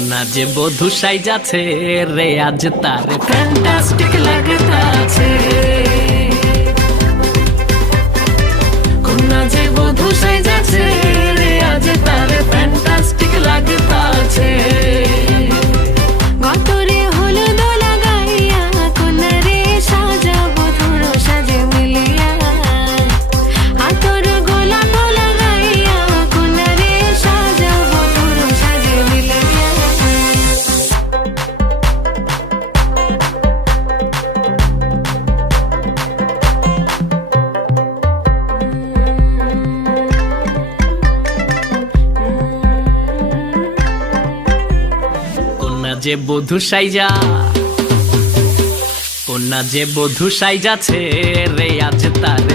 কন্যা যে বধূ সাইজাছে রে আজ তার ফ্যান্টাস্টিক লাগতাছে। কন্যা যে বধূ সাইজাছে রে আজ তার ফ্যান্টাস্টিক লাগতাছে। গতরে হলুদ লাগাইয়া কন্যা রে সাজা বধুর সাজে মিলিয়া, আতর গোলাপ লাগাইয়া কন্যা রে সাজা বধুর সাজে মিলিয়া। কন্যা যে বধূ সাইজা, কন্যা যে বধূ সাইজাছে রে আজ তার